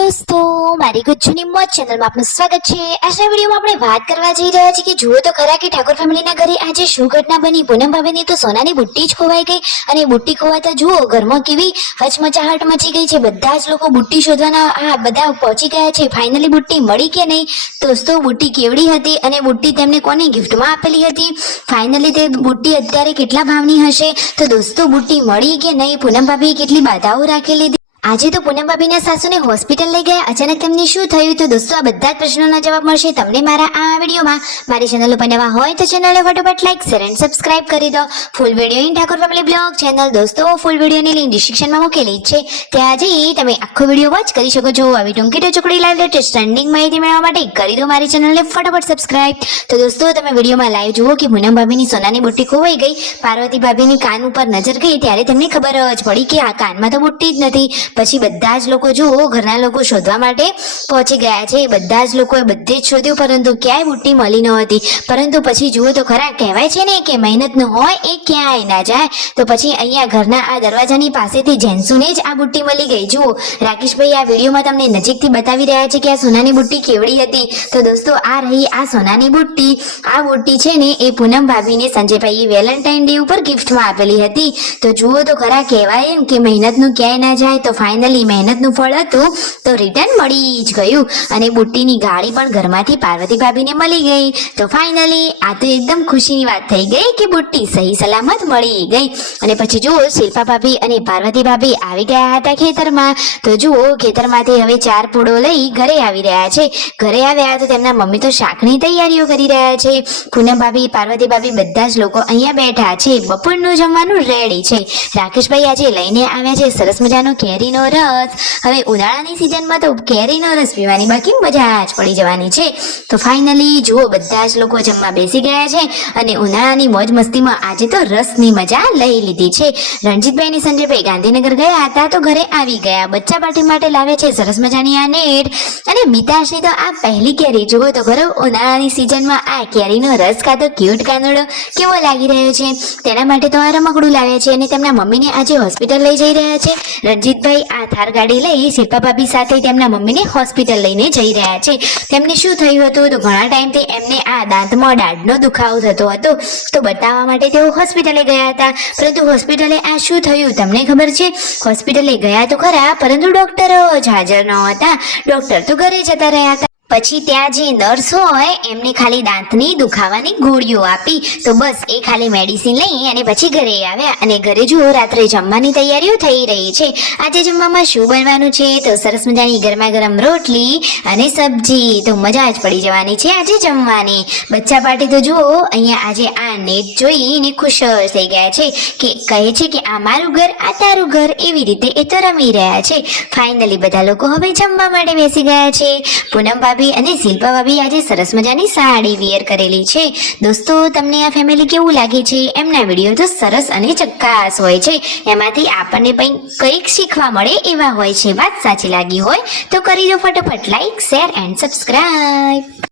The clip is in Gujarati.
દોસ્તો મારી ગુજ્જુની મોજ ચેનલમાં આપનું સ્વાગત છે। આજના વિડીયોમાં આપણે વાત કરવા જઈ રહ્યા છીએ કે જુઓ તો ખરા કે ઠાકોર ફેમિલીના ઘરે આજે શું ઘટના બની। પૂનમ ભાભીની તો સોનાની બુટ્ટી જ ખોવાઈ ગઈ અને બુટ્ટી ખોવાતા જુઓ ઘરમાં કેવી હચમચાહટ મચી ગઈ છે। બધા જ લોકો બુટ્ટી શોધવાના બધા પહોંચી ગયા છે। ફાઇનલી બુટ્ટી મળી કે નહીં દોસ્તો, બુટ્ટી કેવડી હતી અને બુટ્ટી તેમને કોને ગિફ્ટમાં આપેલી હતી, ફાઇનલી તે બુટ્ટી અત્યારે કેટલા ભાવની હશે, તો દોસ્તો બુટ્ટી મળી કે નહીં, પૂનમ ભાભીએ કેટલી બાધાઓ રાખેલી। આજે તો પૂનમ ભાભીના સાસુને હોસ્પિટલ લઈ ગયા, અચાનક તેમને શું થયું, તો દોસ્તો આ બધા જ પ્રશ્નોના જવાબ મળશે તમને મારા આ વિડીયોમાં। મારી ચેનલ ઉપર નવા હોય તો ચેનલને ફટાફટ લાઈક શેર એન્ડ સબસ્ક્રાઇબ કરી દો। Full video in Thakor family blog channel દોસ્તો ફૂલ વિડીયોની લિંક ડિસ્ક્રિપ્શનમાં મૂકેલી છે, ત્યાં જઈ તમે આખો વિડીયો વોચ કરી શકો છો। આવી ટૂંકી ટચુકડી લાઈવ લેટેસ્ટ ટ્રેન્ડિંગ માહિતી મેળવવા માટે કરી દો મારી ચેનલને ફટાફટ સબસ્ક્રાઇબ। તો દોસ્તો તમે વિડીયોમાં લાઈવ જુઓ કે પૂનમ ભાભીની સોનાની બુટ્ટી ખોવાઈ ગઈ। પાર્વતી ભાભીની કાન ઉપર નજર ગઈ ત્યારે તેમને ખબર જ પડી કે આ કાનમાં તો બુટ્ટી જ નથી। પછી બધા જ લોકો જુઓ ઘરના લોકો શોધવા માટે પહોંચી ગયા છે। બધા જ લોકોએ બધે જ શોધ્યું પરંતુ ક્યાંય બુટ્ટી મળી ન હતી। પરંતુ પછી જુઓ તો ખરા, કહેવાય છે ને કે મહેનત ન હોય એ ક્યાંય ના જાય। તો પછી અહીંયા ઘરના આ દરવાજાની પાસેથી જેન્સુને જ આ બુટ્ટી મળી ગઈ। જુઓ રાકેશભાઈ આ વિડીયોમાં તમને નજીકથી બતાવી રહ્યા છે કે આ સોનાની બુટ્ટી કેવડી હતી। તો દોસ્તો આ રહી આ સોનાની બુટ્ટી। આ બુટ્ટી છે ને એ પૂનમ ભાભીને સંજયભાઈએ વેલેન્ટાઇન ડે ઉપર ગિફ્ટમાં આપેલી હતી। તો જુઓ તો ખરા, કહેવાય એમ કે મહેનતનું ક્યાંય ના જાય। તો ફાઇનલી મહેનતનું ફળ હતું તો રિટર્ન મળી જ ગયું અને બુટ્ટીની ગાડી પણ ઘરમાંથી પાર્વતી ભાભીને મળી ગઈ। તો ફાઇનલી આ તો એકદમ ખુશીની વાત થઈ ગઈ કે બુટ્ટી સહી સલામત મળી ગઈ। અને પછી જુઓ શિલ્પા ભાભી અને પાર્વતી ભાભી આવી ગયા હતા ખેતરમાં। તો જુઓ ખેતરમાંથી હવે 4 પૂડો લઈ ઘરે આવી રહ્યા છે। ઘરે આવ્યા તો તેમના મમ્મી તો શાકની તૈયારીઓ કરી રહ્યા છે। પૂનમ ભાભી પાર્વતી ભાભી બધા જ લોકો અહીંયા બેઠા છે। બપોરનું જમવાનું રેડી છે। રાકેશભાઈ આજે લઈને આવ્યા છે સરસ મજાનો કેરીનો રસ। હવે ઉનાળાની સિઝનમાં તો કેરીનો રસ પીવાની બાકી મજા જ પડી જવાની છે। તો ફાઇનલી જુઓ બધા જ લોકો જમવા બેસી ગયા છે અને ઉનાળાની મોજ મસ્તીમાં આજે તો રસની મજા લઈ લીધી છે। રણજીતભાઈ અને સંજયભાઈ ગાંધીનગર ગયા હતા તો ઘરે આવી ગયા। બચ્ચા પાર્ટી માટે લાવે છે સરસ મજાની આ નેટ અને મિતાશ્રી તો આ પહેલી કેરી જુઓ તો ખરો, ઉનાળાની સિઝનમાં આ કેરીનો રસ કાં તો ક્યુટ કાનુડો કેવો લાગી રહ્યો છે, તેના માટે તો આ રમકડું લાવ્યા છે અને તેમના મમ્મીને આજે હોસ્પિટલ લઈ જઈ રહ્યા છે। રણજીતભાઈ આ થાર ગાડી લઈ શિલ્પા ભાભી સાથે તેમના મમ્મીને હોસ્પિટલ લઈને જઈ રહ્યા છે। તેમને શું થયું હતું, તો ઘણા ટાઈમથી એમને આ દાંતમાં દાઢનો દુખાવો થતો હતો તો બતાવવા માટે તેઓ હોસ્પિટલે ગયા હતા। પરંતુ હોસ્પિટલે આ શું થયું તમને ખબર છે, હોસ્પિટલે ગયા તો ખરા પરંતુ ડોક્ટરો જ હાજર ન હતા। ડોક્ટર તો ઘરે જતા રહ્યા હતા। પછી ત્યાં જે નર્સ હોય એમને ખાલી દાંતની દુખાવાની ગોળીઓ આપી। તો બસ એ ખાલી મેડિસિન લઈ અને પછી ઘરે આવ્યા અને ઘરે જુઓ રાત્રે જમવાની તૈયારીઓ થઈ રહી છે। આજે જમવામાં શું બનવાનું છે, તો સરસ મજાની ગરમા ગરમ રોટલી અને સબ્જી। તો મજા જ પડી જવાની છે આજે જમવાની। બચ્ચા પાર્ટી તો જુઓ અહીંયા આજે આ નેટ જોઈને ખુશ થઈ ગયા છે કે કહે છે કે આ મારું ઘર આ તારું ઘર, એવી રીતે એ તો રમી રહ્યા છે। ફાઇનલી બધા લોકો હવે જમવા માટે બેસી ગયા છે। પૂનમ ભાભી અને શિલ્પા ભાભી આજે સરસ મજાની સાડી વિયર કરેલી છે। દોસ્તો તમને આ ફેમિલી કેવું લાગે છે, એમના વિડીયો તો સરસ અને ચક્કાસ હોય છે, એમાંથી આપણને કંઈક શીખવા મળે એવા હોય છે। વાત સાચી લાગી હોય તો કરી દો ફટાફટ લાઈક શેર એન્ડ સબસ્ક્રાઇબ।